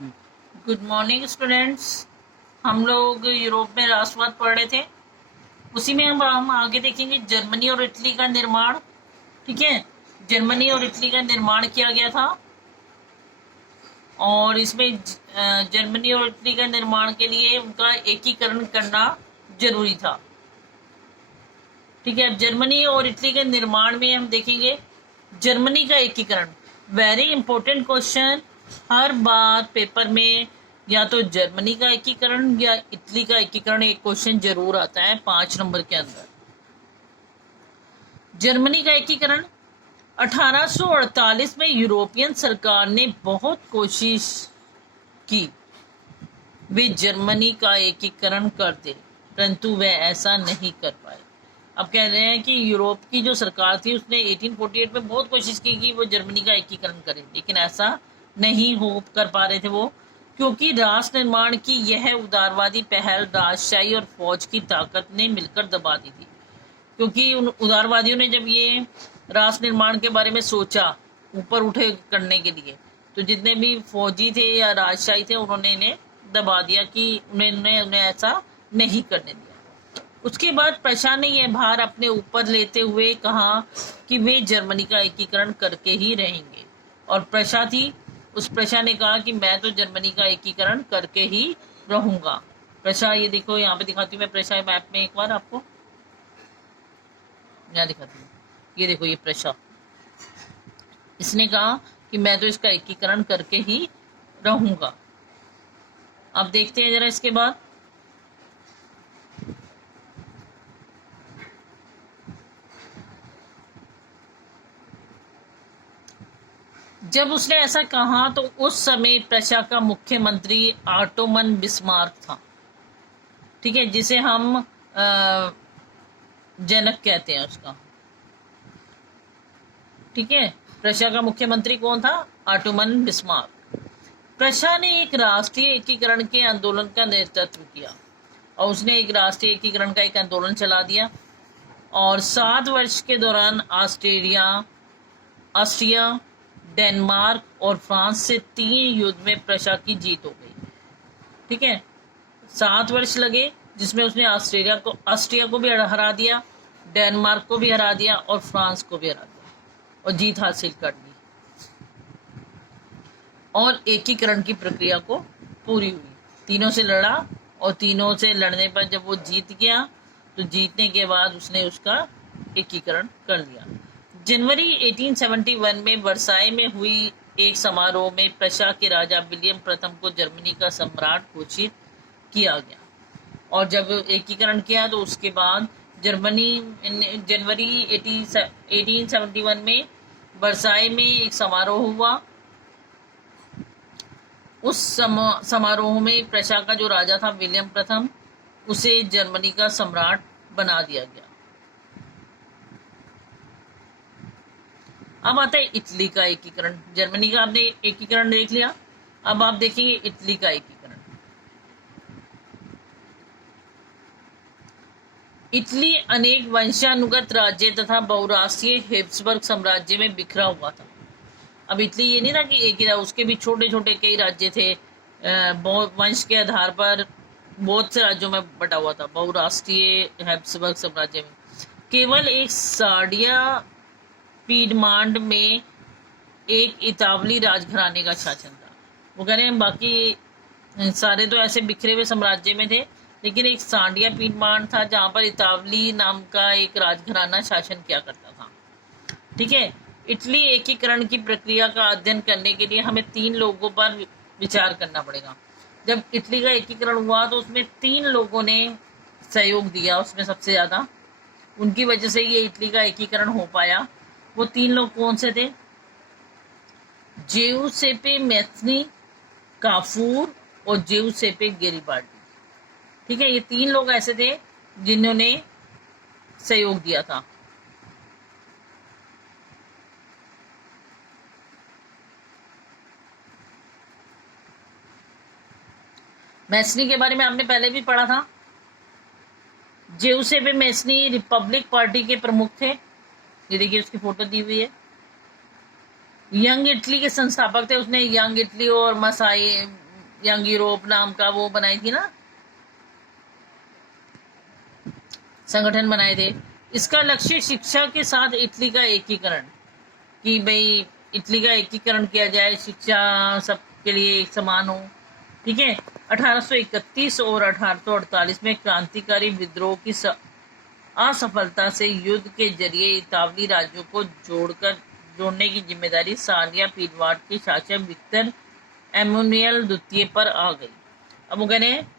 Good morning students. हम लोग Europe में राष्ट्रवाद पढ़ रहे थे। उसी में हम आगे देखेंगे जर्मनी और इटली का निर्माण। ठीक है, जर्मनी और इटली का निर्माण किया गया था और इसमें जर्मनी और इटली का निर्माण के लिए उनका एकीकरण करना जरूरी था। ठीक है, अब जर्मनी और इटली के निर्माण में हम देखेंगे जर्मनी का एकीकरण। वेरी इंपॉर्टेंट क्वेश्चन, हर बार पेपर में या तो जर्मनी का एकीकरण या इटली का एकीकरण एक क्वेश्चन जरूर आता है 5 नंबर के अंदर। जर्मनी का एकीकरण 1848 में यूरोपियन सरकार ने बहुत कोशिश की वे जर्मनी का एकीकरण कर दे, परंतु वे ऐसा नहीं कर पाए। अब कह रहे हैं कि यूरोप की जो सरकार थी उसने 1848 में बहुत कोशिश की कि वो जर्मनी का एकीकरण करे, लेकिन ऐसा नहीं हो कर पा रहे थे वो, क्योंकि राष्ट्र निर्माण की यह उदारवादी पहल राजशाही और फौज की ताकत ने मिलकर दबा दी थी। क्योंकि उन उदारवादियों ने जब ये राष्ट्र निर्माण के बारे में सोचा ऊपर उठे करने के लिए, तो जितने भी फौजी थे या राजशाही थे उन्होंने इन्हें दबा दिया कि उन्हें ऐसा नहीं करने दिया। उसके बाद प्रशा ने यह भार अपने ऊपर लेते हुए कहा कि वे जर्मनी का एकीकरण करके ही रहेंगे, और प्रशा थी, उस प्रशा ने कहा कि मैं तो जर्मनी का एकीकरण करके ही रहूंगा। प्रशा, ये देखो यहाँ पे दिखाती हूँ मैं प्रशा मैप में एक बार आपको यहाँ दिखाती हूँ। ये देखो, ये प्रशा, इसने कहा कि मैं तो इसका एकीकरण करके ही रहूंगा। अब देखते हैं जरा इसके बाद। जब उसने ऐसा कहा तो उस समय प्रशा का मुख्यमंत्री ऑटोमन बिस्मार्क था। ठीक है, जिसे हम जनक कहते हैं उसका। ठीक है, प्रशा का मुख्यमंत्री कौन था? Ottoman Bismarck. प्रशा ने एक राष्ट्रीय एकीकरण के आंदोलन का नेतृत्व किया और उसने एक राष्ट्रीय एकीकरण का एक आंदोलन चला दिया, और 7 वर्ष के दौरान ऑस्ट्रिया, डेनमार्क और फ्रांस से 3 युद्ध में प्रशा की जीत हो गई। ठीक है, 7 वर्ष लगे, जिसमें उसने ऑस्ट्रिया को भी हरा दिया, डेनमार्क को भी हरा दिया और फ्रांस को भी हरा दिया और जीत हासिल कर दी, और एकीकरण की प्रक्रिया को पूरी हुई। तीनों से लड़ा और तीनों से लड़ने पर जब वो जीत गया तो जीतने के बाद उसने उसका एकीकरण कर लिया। जनवरी 1871 में वर्साई में हुई एक समारोह में प्रशा के राजा विलियम प्रथम को जर्मनी का सम्राट घोषित किया गया, और जब एकीकरण किया तो उसके बाद जनवरी 1871 में वर्साई में एक समारोह हुआ। उस समारोह में प्रशा का जो राजा था विलियम प्रथम, उसे जर्मनी का सम्राट बना दिया गया। अब आता है इटली का एकीकरण। जर्मनी का आपने एकीकरण देख लिया, अब आप देखेंगे इटली का एकीकरण। इटली अनेक वंशानुगत राज्य तथा बहुराष्ट्रीय हेब्सबर्ग साम्राज्य में बिखरा हुआ था। अब इटली ये नहीं था कि एक ही था, उसके भी छोटे छोटे कई राज्य थे, वंश के आधार पर बहुत से राज्यों में बटा हुआ था। बहुराष्ट्रीय हेब्सबर्ग साम्राज्य में केवल एक सार्डिया पीडमांड में एक इतावली राजघराने का शासन था। वो कह रहे हैं बाकी सारे तो ऐसे बिखरे हुए साम्राज्य में थे, लेकिन एक सार्डिया पीडमांड था जहां पर इतावली नाम का एक राजघराना शासन किया करता था। ठीक है, इटली एकीकरण की प्रक्रिया का अध्ययन करने के लिए हमें 3 लोगों पर विचार करना पड़ेगा। जब इटली का एकीकरण हुआ तो उसमें 3 लोगों ने सहयोग दिया, उसमें सबसे ज्यादा उनकी वजह से ये इटली का एकीकरण हो पाया। वो 3 लोग कौन से थे? जेउसेपे मैथनी, काफूर और जेउसेपे गेरिबाल्डी। ठीक है, ये 3 लोग ऐसे थे जिन्होंने सहयोग दिया था। मैसनी के बारे में आपने पहले भी पढ़ा था। जेउसेपे मैसनी रिपब्लिक पार्टी के प्रमुख थे। ये देखिए, उसकी फोटो दी हुई है। यंग इटली के संस्थापक थे। उसने यंग इटली और यंग यूरोप नाम का वो बनाई थी ना, संगठन बनाए थे। इसका लक्ष्य शिक्षा के साथ इटली का एकीकरण, कि भाई इटली का एकीकरण किया जाए, शिक्षा सबके लिए एक समान हो। ठीक है। 1831 और 1848 में क्रांतिकारी विद्रोह की असफलता से युद्ध के जरिए इतावली राज्यों को जोड़ने की जिम्मेदारी सालिया पीडवाट के शासक विक्टर एमुनियल द्वितीय पर आ गई। अब वो कह रहे हैं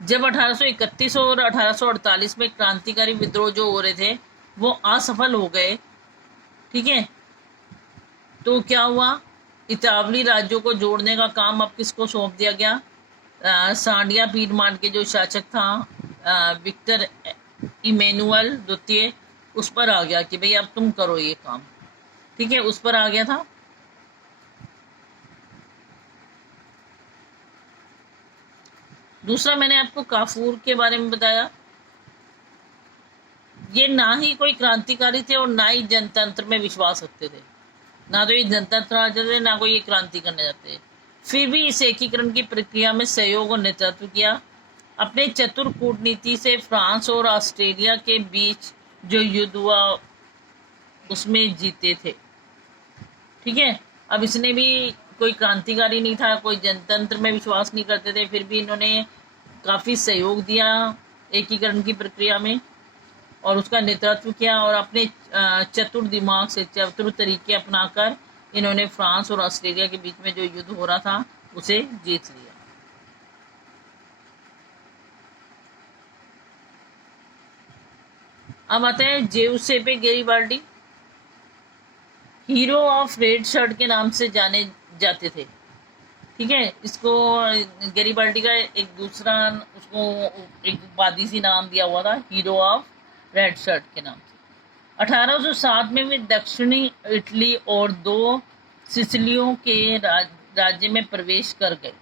जब 1831 और 1848 में क्रांतिकारी विद्रोह जो हो रहे थे वो असफल हो गए, ठीक है, तो क्या हुआ, इतावली राज्यों को जोड़ने का काम अब किसको सौंप दिया गया, साडिया पीडमांट के जो शासक था विक्टर इमेनुअल द्वितीय, उस पर आ गया कि भाई अब तुम करो ये काम। ठीक है, उस पर आ गया था। दूसरा मैंने आपको काफूर के बारे में बताया, ये ना ही कोई क्रांतिकारी थे और ना ही जनतंत्र में विश्वास रखते थे, ना तो ये जनतंत्र आ जाते ना कोई ये क्रांति करने जाते। फिर भी इस एकीकरण की प्रक्रिया में सहयोग और नेतृत्व किया। अपने चतुर कूटनीति से फ्रांस और ऑस्ट्रेलिया के बीच जो युद्ध हुआ उसमें जीते थे। ठीक है, अब इसने भी कोई क्रांतिकारी नहीं था, कोई जनतंत्र में विश्वास नहीं करते थे, फिर भी इन्होंने काफी सहयोग दिया एकीकरण की प्रक्रिया में और उसका नेतृत्व किया और अपने चतुर दिमाग से, चतुर तरीके अपनाकर इन्होंने फ्रांस और ऑस्ट्रेलिया के बीच में जो युद्ध हो रहा था उसे जीत लिया। अब आते हैं Giuseppe Garibaldi, hero of red shirt के नाम से जाने जाते थे। ठीक है, इसको गैरिबाल्डी का एक दूसरा उसको एक उपाधि सी नाम दिया हुआ था, हीरो ऑफ रेड शर्ट के नाम से। 1807 में वे दक्षिणी इटली और 2 सिसिलियों के राज्य में प्रवेश कर गए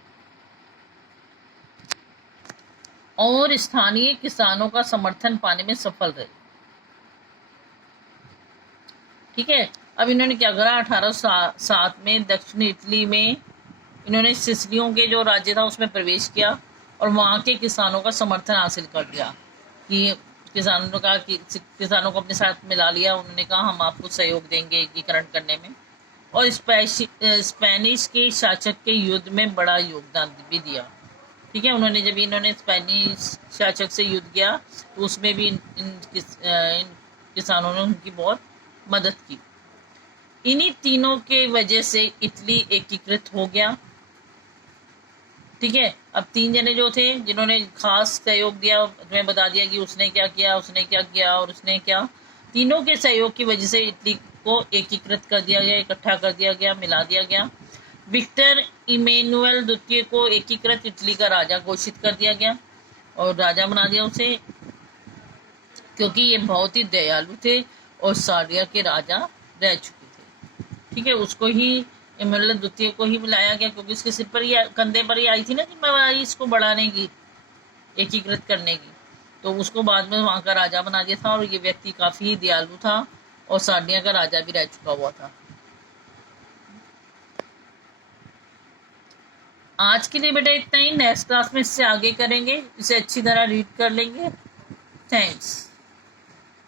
और स्थानीय किसानों का समर्थन पाने में सफल रहे। ठीक है, अब इन्होंने क्या करा, 1807 में दक्षिणी इटली में इन्होंने सिसिलियों के जो राज्य था उसमें प्रवेश किया और वहाँ के किसानों का समर्थन हासिल कर लिया कि किसानों का किसानों को अपने साथ मिला लिया। उन्होंने कहा हम आपको सहयोग देंगे एकीकरण करने में, और स्पेनिश के शासक के युद्ध में बड़ा योगदान भी दिया। ठीक है, उन्होंने जब इन्होंने स्पेनिश शासक से युद्ध किया तो उसमें भी इन किसानों ने उनकी बहुत मदद की। इन्हीं तीनों के वजह से इटली एकीकृत हो गया। ठीक है, अब 3 जने जो थे जिन्होंने खास सहयोग दिया, तुम्हें बता दिया कि उसने क्या किया, उसने क्या किया और उसने क्या, तीनों के सहयोग की वजह से इटली को एकीकृत कर दिया गया, इकट्ठा कर दिया गया, मिला दिया गया। विक्टर इमेनुअल द्वितीय को एकीकृत इटली का राजा घोषित कर दिया गया और राजा बना दिया उसे, क्योंकि ये बहुत ही दयालु थे और सालिया के राजा रह चुके थे। ठीक है, उसको ही इमेनुअल द्वितीय को ही बुलाया गया क्योंकि उसके सिर पर ही, कंधे पर ही आई थी ना जिम्मेवारी इसको बढ़ाने की, एकीकृत करने की, तो उसको बाद में वहां का राजा बना दिया था। और ये व्यक्ति काफी दयालु था और सालिया का राजा भी रह चुका हुआ था। आज के लिए बेटा इतना ही, नेक्स्ट क्लास में इससे आगे करेंगे, इसे अच्छी तरह रीड कर लेंगे। थैंक्स।